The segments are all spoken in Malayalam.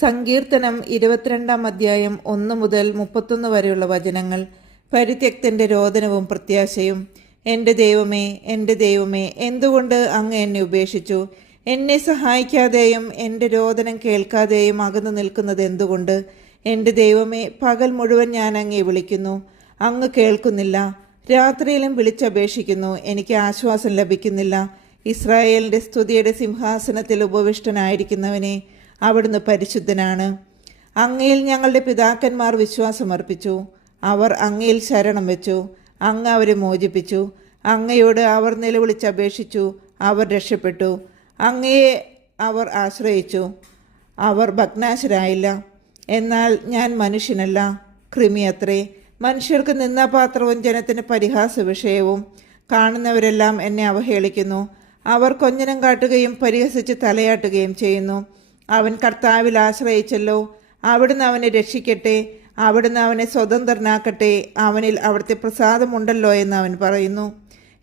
സങ്കീർത്തനം 22 അധ്യായം 1 മുതൽ 31 വരെയുള്ള വചനങ്ങൾ. പരിത്യക്തന്റെ രോദനവും പ്രത്യാശയും. എൻ്റെ ദൈവമേ, എന്തുകൊണ്ട് അങ്ങ് എന്നെ ഉപേക്ഷിച്ചു? എന്നെ സഹായിക്കാതെയും എൻ്റെ രോദനം കേൾക്കാതെയും അകന്നു നിൽക്കുന്നത് എന്തുകൊണ്ട്? എൻ്റെ ദൈവമേ, പകൽ മുഴുവൻ ഞാൻ അങ്ങേ വിളിക്കുന്നു, അങ്ങ് കേൾക്കുന്നില്ല. രാത്രിയിലും വിളിച്ചപേക്ഷിക്കുന്നു, എനിക്ക് ആശ്വാസം ലഭിക്കുന്നില്ല. ഇസ്രായേലിൻ്റെ സ്തുതിയുടെ സിംഹാസനത്തിൽ ഉപവിഷ്ടനായിരിക്കുന്നവനെ, അവിടുന്ന് പരിശുദ്ധനാണ്. അങ്ങയിൽ ഞങ്ങളുടെ പിതാക്കന്മാർ വിശ്വാസമർപ്പിച്ചു. അവർ അങ്ങയിൽ ശരണം വെച്ചു. അങ്ങ് അവരെ മോചിപ്പിച്ചു. അങ്ങയോട് അവർ നിലവിളിച്ചപേക്ഷിച്ചു. അവർ രക്ഷപ്പെട്ടു. അങ്ങയെ അവർ ആശ്രയിച്ചു. അവർ ഭഗ്നാശരായില്ല. എന്നാൽ ഞാൻ മനുഷ്യനല്ല, കൃമിയത്രേ. മനുഷ്യർക്ക് നിന്ദാപാത്രവും ജനത്തിന് പരിഹാസ വിഷയവും. കാണുന്നവരെല്ലാം എന്നെ അവഹേളിക്കുന്നു. അവർ കൊഞ്ഞനം കാട്ടുകയും പരിഹസിച്ച് തലയാട്ടുകയും ചെയ്യുന്നു. അവൻ കർത്താവിൽ ആശ്രയിച്ചല്ലോ, അവിടുന്ന് അവനെ രക്ഷിക്കട്ടെ. അവിടുന്ന് അവനെ സ്വതന്ത്രനാക്കട്ടെ. അവനിൽ അവിടുത്തെ പ്രസാദമുണ്ടല്ലോ എന്ന് അവൻ പറയുന്നു.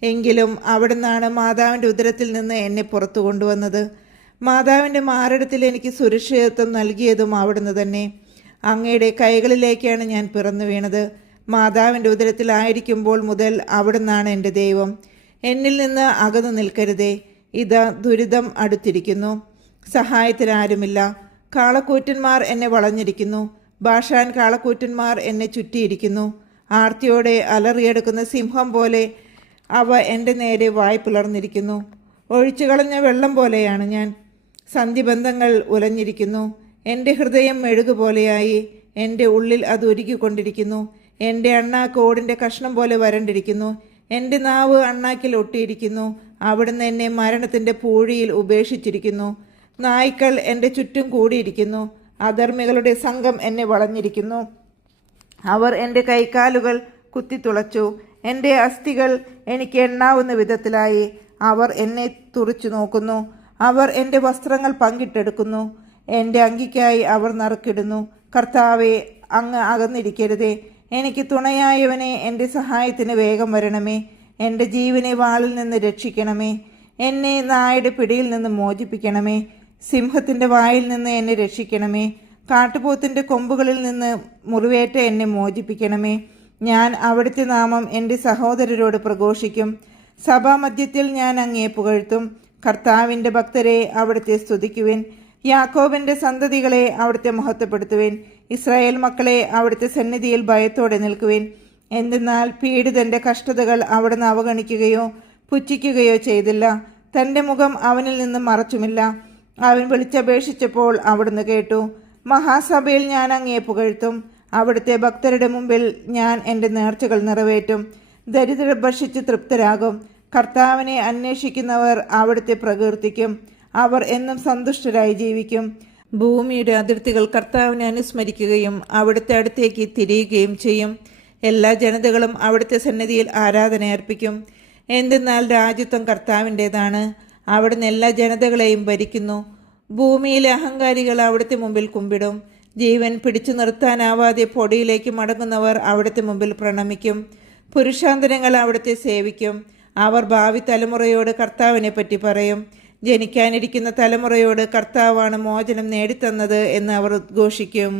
എങ്കിലും അവിടുന്നാണ് മാതാവിൻ്റെ ഉദരത്തിൽ നിന്ന് എന്നെ പുറത്തു കൊണ്ടുവന്നത്. മാതാവിൻ്റെ മാറിടത്തിൽ എനിക്ക് സുരക്ഷിതത്വം നൽകിയതും അവിടുന്ന് തന്നെ. അങ്ങയുടെ കൈകളിലേക്കാണ് ഞാൻ പിറന്നു വീണത്. മാതാവിൻ്റെ ഉദരത്തിലായിരിക്കുമ്പോൾ മുതൽ അവിടുന്നാണ് എൻ്റെ ദൈവം. എന്നിൽ നിന്ന് അകന്നു നിൽക്കരുതേ. ഇതാ ദുരിതം അടുത്തിരിക്കുന്നു, സഹായത്തിനാരുമില്ല. കാളക്കൂറ്റന്മാർ എന്നെ വളഞ്ഞിരിക്കുന്നു. ബാഷാൻ കാളക്കൂറ്റന്മാർ എന്നെ ചുറ്റിയിരിക്കുന്നു. ആർത്തിയോടെ അലറിയെടുക്കുന്ന സിംഹം പോലെ അവ എൻ്റെ നേരെ വായ് പിളർന്നിരിക്കുന്നു. ഒഴിച്ചുകളഞ്ഞ വെള്ളം പോലെയാണ് ഞാൻ. സന്ധിബന്ധങ്ങൾ ഉലഞ്ഞിരിക്കുന്നു. എൻ്റെ ഹൃദയം മെഴുകുപോലെയായി. എൻ്റെ ഉള്ളിൽ അത് ഉരുകിക്കൊണ്ടിരിക്കുന്നു. എൻ്റെ അണ്ണാക്ക് ഓടിൻ്റെ കഷ്ണം പോലെ വരണ്ടിരിക്കുന്നു. എൻ്റെ നാവ് അണ്ണാക്കിൽ ഒട്ടിയിരിക്കുന്നു. അവിടുന്ന് എന്നെ മരണത്തിൻ്റെ പൂഴിയിൽ ഉപേക്ഷിച്ചിരിക്കുന്നു. നായ്ക്കൾ എൻ്റെ ചുറ്റും കൂടിയിരിക്കുന്നു. അധർമ്മികളുടെ സംഘം എന്നെ വളഞ്ഞിരിക്കുന്നു. അവർ എൻ്റെ കൈക്കാലുകൾ കുത്തിത്തുളച്ചു. എൻ്റെ അസ്ഥികൾ എനിക്ക് എണ്ണാവുന്ന വിധത്തിലായി. അവർ എന്നെ തുറിച്ചു നോക്കുന്നു. അവർ എൻ്റെ വസ്ത്രങ്ങൾ പങ്കിട്ടെടുക്കുന്നു. എൻ്റെ അങ്കിക്കായി അവർ നറുക്കിടുന്നു. കർത്താവേ, അങ്ങ് അകന്നിരിക്കരുതേ. എനിക്ക് തുണയായവനെ, എൻ്റെ സഹായത്തിന് വേഗം വരണമേ. എൻ്റെ ജീവനെ വാളിൽ നിന്ന് രക്ഷിക്കണമേ. എന്നെ നായുടെ പിടിയിൽ നിന്ന് മോചിപ്പിക്കണമേ. സിംഹത്തിൻ്റെ വായിൽ നിന്ന് എന്നെ രക്ഷിക്കണമേ. കാട്ടുപോത്തിൻ്റെ കൊമ്പുകളിൽ നിന്ന് മുറിവേറ്റ എന്നെ മോചിപ്പിക്കണമേ. ഞാൻ അവിടുത്തെ നാമം എൻ്റെ സഹോദരരോട് പ്രഘോഷിക്കും. സഭാമധ്യത്തിൽ ഞാൻ അങ്ങയെ പുകഴ്ത്തും. കർത്താവിൻ്റെ ഭക്തരെ അവിടുത്തെ സ്തുതിക്കുവിൻ. യാക്കോബിൻ്റെ സന്തതികളെ അവിടുത്തെ മഹത്വപ്പെടുത്തുവിൻ. ഇസ്രായേൽ മക്കളെ അവിടുത്തെ സന്നിധിയിൽ ഭയത്തോടെ നിൽക്കുവിൻ. എന്തെന്നാൽ പീഡിതൻ്റെ കഷ്ടതകൾ അവിടുന്ന് അവഗണിക്കുകയോ പുച്ഛിക്കുകയോ ചെയ്തില്ല. തൻ്റെ മുഖം അവനിൽ നിന്ന് മറച്ചുമില്ല. അവൻ വിളിച്ചപേക്ഷിച്ചപ്പോൾ അവിടുന്ന് കേട്ടു. മഹാസഭയിൽ ഞാൻ അങ്ങയെ പുകഴ്ത്തും. അവിടുത്തെ ഭക്തരുടെ മുമ്പിൽ ഞാൻ എൻ്റെ നേർച്ചകൾ നിറവേറ്റും. ദരിദ്രർ ഭക്ഷിച്ച് തൃപ്തരാകും. കർത്താവിനെ അന്വേഷിക്കുന്നവർ അവിടുത്തെ പ്രകീർത്തിക്കും. അവർ എന്നും സന്തുഷ്ടരായി ജീവിക്കും. ഭൂമിയുടെ അതിർത്തികൾ കർത്താവിനെ അനുസ്മരിക്കുകയും അവിടുത്തെ അടുത്തേക്ക് തിരിയുകയും ചെയ്യും. എല്ലാ ജനതകളും അവിടുത്തെ സന്നിധിയിൽ ആരാധന അർപ്പിക്കും. എന്തെന്നാൽ രാജ്യത്വം കർത്താവിൻ്റേതാണ്. അവിടുന്ന് എല്ലാ ജനതകളെയും ഭരിക്കുന്നു. ഭൂമിയിലെ അഹങ്കാരികൾ അവിടുത്തെ മുമ്പിൽ കുമ്പിടും. ജീവൻ പിടിച്ചു നിർത്താനാവാതെ പൊടിയിലേക്ക് മടങ്ങുന്നവർ അവിടുത്തെ മുമ്പിൽ പ്രണമിക്കും. പുരുഷാന്തരങ്ങൾ അവിടുത്തെ സേവിക്കും. അവർ ഭാവി തലമുറയോട് കർത്താവിനെ പറ്റി പറയും. ജനിക്കാനിരിക്കുന്ന തലമുറയോട് കർത്താവാണ് മോചനം നേടിത്തന്നത് എന്ന് അവർ ഉദ്ഘോഷിക്കും.